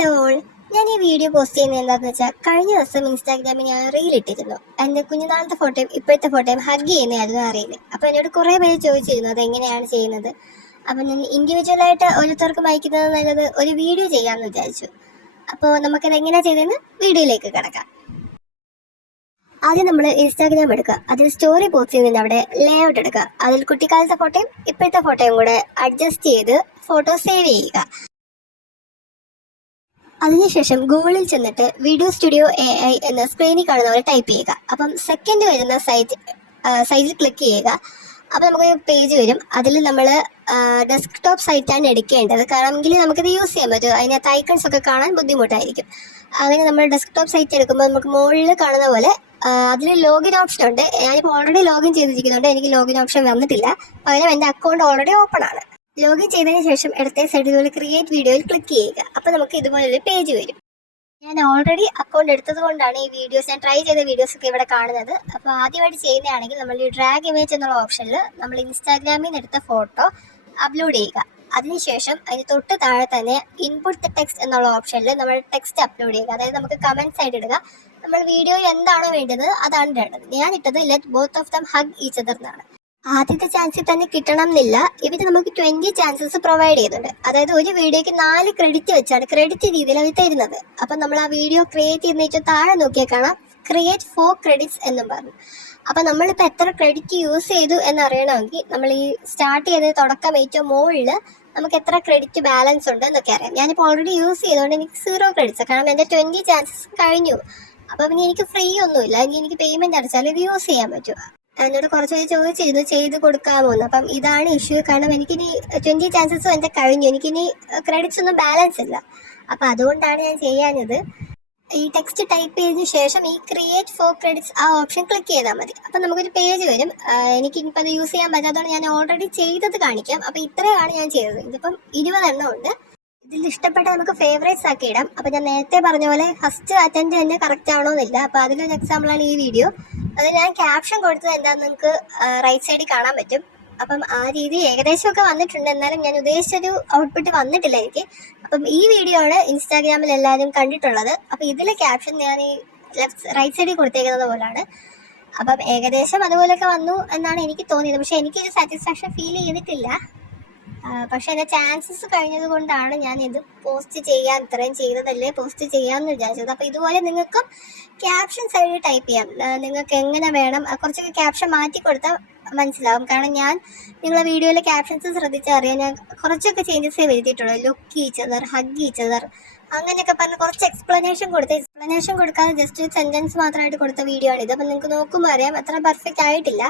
Hello all, ഞാൻ ഈ video post ചെയ്യുന്നത് എന്താണെന്ന് വെച്ചാൽ കഴിഞ്ഞ ദിവസം ഇൻസ്റ്റാഗ്രാമിൽ ഞാൻ റീൽ ഇട്ടിരുന്നു. എൻ്റെ കുഞ്ഞുനാളത്തെ ഫോട്ടോയും ഇപ്പോഴത്തെ ഫോട്ടോയും ഹഗ് ചെയ്യുന്നതായിരുന്നു ആ റീൽ. അപ്പോൾ എന്നോട് കുറേ പേര് ചോദിച്ചിരുന്നു അത് എങ്ങനെയാണ് ചെയ്യുന്നത്. അപ്പം ഞാൻ ഇൻഡിവിജ്വലായിട്ട് ഓരോരുത്തർക്കും അയക്കുന്നത് നല്ലത് ഒരു വീഡിയോ ചെയ്യാമെന്ന് വിചാരിച്ചു. അപ്പോൾ നമുക്കത് എങ്ങനെയാണ് ചെയ്തതെന്ന് വീഡിയോയിലേക്ക് കിടക്കാം. ആദ്യം നമ്മൾ ഇൻസ്റ്റാഗ്രാം എടുക്കുക, അതിൽ സ്റ്റോറി പോസ്റ്റ് ചെയ്യുന്നതിന് അവിടെ ലേ ഔട്ട് എടുക്കുക, അതിൽ കുട്ടിക്കാലത്തെ ഫോട്ടോയും ഇപ്പോഴത്തെ ഫോട്ടോയും കൂടെ അഡ്ജസ്റ്റ് ചെയ്ത് ഫോട്ടോ സേവ് ചെയ്യുക. അതിനുശേഷം ഗൂഗിളിൽ ചെന്നിട്ട് വീഡിയോ സ്റ്റുഡിയോ AI എന്ന സ്ക്രീനിൽ കാണുന്ന പോലെ ടൈപ്പ് ചെയ്യുക. അപ്പം സെക്കൻഡ് വരുന്ന സൈറ്റിൽ ക്ലിക്ക് ചെയ്യുക. അപ്പോൾ നമുക്കൊരു പേജ് വരും. അതിൽ നമ്മൾ ഡെസ്ക്ടോപ്പ് സൈറ്റാണ് എടുക്കേണ്ടത്, കാരണം എങ്കിൽ നമുക്കിത് യൂസ് ചെയ്യാൻ പറ്റും. അതിനകത്ത് ഐക്കൺസ് ഒക്കെ കാണാൻ ബുദ്ധിമുട്ടായിരിക്കും. അങ്ങനെ നമ്മൾ ഡെസ്ക്ടോപ്പ് സൈറ്റ് എടുക്കുമ്പോൾ നമുക്ക് മുകളിൽ കാണുന്ന പോലെ അതിൽ ലോഗിൻ ഓപ്ഷൻ ഉണ്ട്. ഞാനിപ്പോൾ ഓൾറെഡി ലോഗിൻ ചെയ്തിരിക്കുന്നുണ്ട്, എനിക്ക് ലോഗിൻ ഓപ്ഷൻ വന്നിട്ടില്ല. പകരം എൻ്റെ അക്കൗണ്ട് ഓൾറെഡി ഓപ്പൺ ആണ്. ലോഗിൻ ചെയ്തതിന് ശേഷം ഇടത്തെ സൈഡിൽ ക്രിയേറ്റ് വീഡിയോയിൽ ക്ലിക്ക് ചെയ്യുക. അപ്പോൾ നമുക്ക് ഇതുപോലൊരു പേജ് വരും. ഞാൻ ഓൾറെഡി അക്കൗണ്ട് എടുത്തത് കൊണ്ടാണ് ഈ വീഡിയോസ്, ഞാൻ ട്രൈ ചെയ്ത വീഡിയോസ് ഒക്കെ ഇവിടെ കാണുന്നത്. അപ്പോൾ ആദ്യമായിട്ട് ചെയ്യുന്നതാണെങ്കിൽ നമ്മൾ ഈ ഡ്രാഗ് ഇമേജ് എന്നുള്ള ഓപ്ഷനിൽ നമ്മൾ ഇൻസ്റ്റാഗ്രാമിൽ നിന്ന് എടുത്ത ഫോട്ടോ അപ്ലോഡ് ചെയ്യുക. അതിനുശേഷം അതിന് തൊട്ട് താഴെ തന്നെ ഇൻപുട്ട് ദ ടെക്സ്റ്റ് എന്നുള്ള ഓപ്ഷനിൽ നമ്മൾ ടെക്സ്റ്റ് അപ്ലോഡ് ചെയ്യുക. അതായത് നമുക്ക് കമൻറ്റ്സ് ആയിട്ട് ഇടുക. നമ്മൾ വീഡിയോയിൽ എന്താണോ വേണ്ടത് അതാണ് ഇടേണ്ടത്. ഞാൻ ഇട്ടത് let both of them hug each other എന്നാണ്. ആദ്യത്തെ ചാൻസിൽ തന്നെ കിട്ടണം എന്നില്ല. ഇവർ നമുക്ക് 20 ചാൻസസ് പ്രൊവൈഡ് ചെയ്യുന്നുണ്ട്. അതായത് ഒരു വീഡിയോയ്ക്ക് 4 ക്രെഡിറ്റ് വെച്ചാണ് ക്രെഡിറ്റ് രീതിയിൽ അവർ തരുന്നത്. അപ്പം നമ്മൾ ആ വീഡിയോ ക്രിയേറ്റ് ചെയ്യുന്ന താഴെ നോക്കിയാൽ കാണാം ക്രിയേറ്റ് 4 ക്രെഡിറ്റ്സ് എന്നും പറഞ്ഞു. അപ്പം നമ്മളിപ്പോൾ എത്ര ക്രെഡിറ്റ് യൂസ് ചെയ്തു എന്നറിയണമെങ്കിൽ നമ്മൾ ഈ സ്റ്റാർട്ട് ചെയ്തത് തുടക്കം ഏറ്റവും മുകളിൽ നമുക്ക് എത്ര ക്രെഡിറ്റ് ബാലൻസ് ഉണ്ട് എന്നൊക്കെ അറിയാം. ഞാനിപ്പോൾ ഓൾറെഡി യൂസ് ചെയ്തുകൊണ്ട് എനിക്ക് 0 ക്രെഡിറ്റ്സ്, കാരണം എൻ്റെ 20 ചാൻസസ് കഴിഞ്ഞു. അപ്പം ഇനി എനിക്ക് ഫ്രീ ഒന്നുമില്ല, ഇനി എനിക്ക് പേയ്മെൻറ്റ് അടച്ചാൽ ഇത് യൂസ് ചെയ്യാൻ പറ്റും. എന്നോട് കുറച്ച് പേര് ചോദിച്ചിരുന്നു ചെയ്ത് കൊടുക്കാമോന്ന്. അപ്പം ഇതാണ് ഇഷ്യൂ, കാരണം എനിക്കിനി 20 ചാൻസസും എൻ്റെ കഴിഞ്ഞു, എനിക്കിനി ക്രെഡിറ്റ്സ് ഒന്നും ബാലൻസ് ഇല്ല. അപ്പം അതുകൊണ്ടാണ് ഞാൻ ചെയ്യാഞ്ഞത്. ഈ ടെക്സ്റ്റ് ടൈപ്പ് ചെയ്തതിന് ശേഷം ഈ ക്രിയേറ്റ് 4 ക്രെഡിറ്റ്സ് ആ ഓപ്ഷൻ ക്ലിക്ക് ചെയ്താൽ മതി. അപ്പം നമുക്കൊരു പേജ് വരും. എനിക്കിപ്പോൾ അത് യൂസ് ചെയ്യാൻ പറ്റാത്തതുകൊണ്ട് ഞാൻ ഓൾറെഡി ചെയ്തത് കാണിക്കാം. അപ്പം ഇത്രയാണ് ഞാൻ ചെയ്തത്. ഇതിപ്പം 20 എണ്ണം ഉണ്ട്. ഇതിൽ ഇഷ്ടപ്പെട്ട നമുക്ക് ഫേവറേറ്റ്സ് ആക്കി ഇടാം. അപ്പം ഞാൻ നേരത്തെ പറഞ്ഞ പോലെ ഫസ്റ്റ് അറ്റൻഡ് തന്നെ കറക്റ്റ് ആവണമെന്നില്ല. അപ്പം അതിലൊരു എക്സാമ്പിളാണ് ഈ വീഡിയോ. അത് ഞാൻ ക്യാപ്ഷൻ കൊടുത്തത് എന്താണെന്ന് നിങ്ങൾക്ക് റൈറ്റ് സൈഡിൽ കാണാൻ പറ്റും. അപ്പം ആ രീതി ഏകദേശമൊക്കെ വന്നിട്ടുണ്ട്, എന്നാലും ഞാൻ ഉദ്ദേശിച്ചൊരു ഔട്ട്പുട്ട് വന്നിട്ടില്ല എനിക്ക്. അപ്പം ഈ വീഡിയോ ആണ് ഇൻസ്റ്റാഗ്രാമിൽ എല്ലാവരും കണ്ടിട്ടുള്ളത്. അപ്പം ഇതിലെ ക്യാപ്ഷൻ ഞാൻ ഈ റൈറ്റ് സൈഡിൽ കൊടുത്തേക്കുന്നത് പോലാണ്. അപ്പം ഏകദേശം അതുപോലെയൊക്കെ വന്നു എന്നാണ് എനിക്ക് തോന്നിയത്. പക്ഷേ എനിക്കൊരു സാറ്റിസ്ഫാക്ഷൻ ഫീൽ ചെയ്തിട്ടില്ല. പക്ഷെ എൻ്റെ ചാൻസസ് കഴിഞ്ഞത് കൊണ്ടാണ് ഞാൻ ഇത് പോസ്റ്റ് ചെയ്യാൻ, ഇത്രയും ചെയ്തതല്ലേ പോസ്റ്റ് ചെയ്യാമെന്ന് വിചാരിച്ചത്. അപ്പോൾ ഇതുപോലെ നിങ്ങൾക്കും ക്യാപ്ഷൻ സൈഡിൽ ടൈപ്പ് ചെയ്യാം. നിങ്ങൾക്ക് എങ്ങനെ വേണം, കുറച്ചൊക്കെ ക്യാപ്ഷൻ മാറ്റി കൊടുത്താൽ മനസ്സിലാവും. കാരണം ഞാൻ നിങ്ങളെ വീഡിയോയിലെ ക്യാപ്ഷൻസ് ശ്രദ്ധിച്ചാൽ അറിയാം, ഞാൻ കുറച്ചൊക്കെ ചേഞ്ചസേ വരുത്തിയിട്ടുള്ളൂ. Look each other, hug each other, അങ്ങനെയൊക്കെ പറഞ്ഞ് കുറച്ച് എക്സ്പ്ലനേഷൻ കൊടുക്കാതെ ജസ്റ്റ് ഒരു സെൻറ്റൻസ് മാത്രമായിട്ട് കൊടുത്ത വീഡിയോ ആണിത്. അപ്പം നിങ്ങൾക്ക് നോക്കുമ്പോൾ അറിയാം അത്ര പെർഫെക്റ്റ് ആയിട്ടില്ല.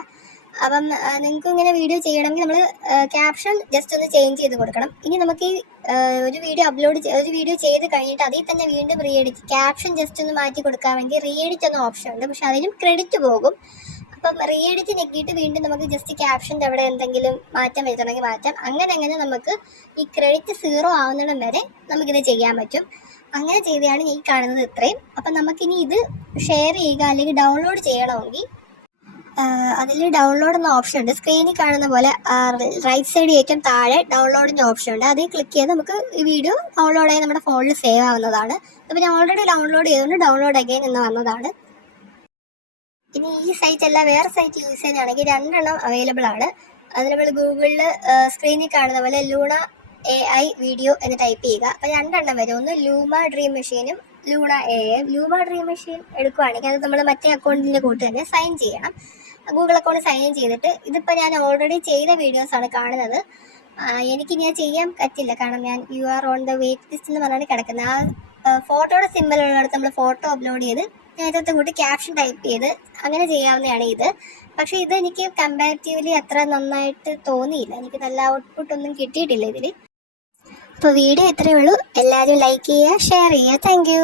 അപ്പം നിങ്ങൾക്ക് ഇങ്ങനെ വീഡിയോ ചെയ്യണമെങ്കിൽ നമ്മൾ ക്യാപ്ഷൻ ജസ്റ്റ് ഒന്ന് ചേഞ്ച് ചെയ്ത് കൊടുക്കണം. ഇനി നമുക്ക് ഈ ഒരു വീഡിയോ ചെയ്ത് കഴിഞ്ഞിട്ട് അതിൽ തന്നെ വീണ്ടും റീഎഡിറ്റ്, ക്യാപ്ഷൻ ജസ്റ്റ് ഒന്ന് മാറ്റി കൊടുക്കാൻ വേണ്ടി റീഎഡിറ്റ് എന്ന ഓപ്ഷൻ ഉണ്ട്. പക്ഷെ അതിനും ക്രെഡിറ്റ് പോകും. അപ്പം റീഎഡിറ്റ് ഞെക്കിയിട്ട് വീണ്ടും നമുക്ക് ജസ്റ്റ് ക്യാപ്ഷൻ്റെ അവിടെ എന്തെങ്കിലും മാറ്റം വരുത്തണമെങ്കിൽ മാറ്റാം. അങ്ങനെ നമുക്ക് ഈ ക്രെഡിറ്റ് 0 ആവുന്നിടം വരെ നമുക്കിത് ചെയ്യാൻ പറ്റും. അങ്ങനെ ചെയ്താണ് ഈ കാണുന്നത് ഇത്രയും. അപ്പം നമുക്കിനി ഇത് ഷെയർ ചെയ്യുക അല്ലെങ്കിൽ ഡൗൺലോഡ് ചെയ്യണമെങ്കിൽ അതിൽ ഡൗൺലോഡ് എന്ന ഓപ്ഷൻ ഉണ്ട്. സ്ക്രീനിൽ കാണുന്ന പോലെ റൈറ്റ് സൈഡ് ഏറ്റവും താഴെ ഡൗൺലോഡിൻ്റെ ഓപ്ഷൻ ഉണ്ട്. അതിൽ ക്ലിക്ക് ചെയ്ത് നമുക്ക് ഈ വീഡിയോ ഡൗൺലോഡായി നമ്മുടെ ഫോണിൽ സേവ് ആവുന്നതാണ്. അപ്പോൾ ഞാൻ ഓൾറെഡി ഡൗൺലോഡ് ചെയ്തുകൊണ്ട് ഡൗൺലോഡ് അഗൈൻ എന്ന് വന്നതാണ്. ഇനി ഈ സൈറ്റ് അല്ല വേറെ സൈറ്റ് യൂസ് ചെയ്യുകയാണെങ്കിൽ 2 എണ്ണം അവൈലബിൾ ആണ്. അത് നമ്മൾ ഗൂഗിളിൽ സ്ക്രീനിൽ കാണുന്ന പോലെ ലൂണ AI വീഡിയോ എന്ന് ടൈപ്പ് ചെയ്യുക. അപ്പോൾ 2 എണ്ണം വരും. ഒന്ന് ലൂമ ഡ്രീം മെഷീനും Luna AI. Luma dream machine എടുക്കുകയാണെങ്കിൽ അത് നമ്മൾ മറ്റേ അക്കൗണ്ടിൻ്റെ കൂട്ട് തന്നെ സൈൻ ചെയ്യണം. ഗൂഗിൾ അക്കൗണ്ട് സൈൻ ചെയ്തിട്ട്, ഇതിപ്പോൾ ഞാൻ ഓൾറെഡി ചെയ്ത വീഡിയോസാണ് കാണുന്നത്. എനിക്കിങ്ങനെ ചെയ്യാൻ പറ്റില്ല, കാരണം ഞാൻ you are on the wait list എന്ന് പറഞ്ഞാണ് കിടക്കുന്നത്. ആ ഫോട്ടോയുടെ സിമ്പിളുള്ളിടത്ത് നമ്മൾ ഫോട്ടോ അപ്ലോഡ് ചെയ്ത് നേരത്തെ കൂട്ടി ക്യാപ്ഷൻ ടൈപ്പ് ചെയ്ത് അങ്ങനെ ചെയ്യാവുന്നതാണ് ഇത്. പക്ഷേ ഇത് എനിക്ക് കമ്പാരിറ്റീവ്ലി അത്ര നന്നായിട്ട് തോന്നിയില്ല. എനിക്ക് നല്ല ഔട്ട്പുട്ടൊന്നും കിട്ടിയിട്ടില്ല ഇതിൽ. അപ്പോൾ വീഡിയോ ഇത്രയേ ഉള്ളൂ. എല്ലാവരും ലൈക്ക് ചെയ്യുക, ഷെയർ ചെയ്യുക. താങ്ക്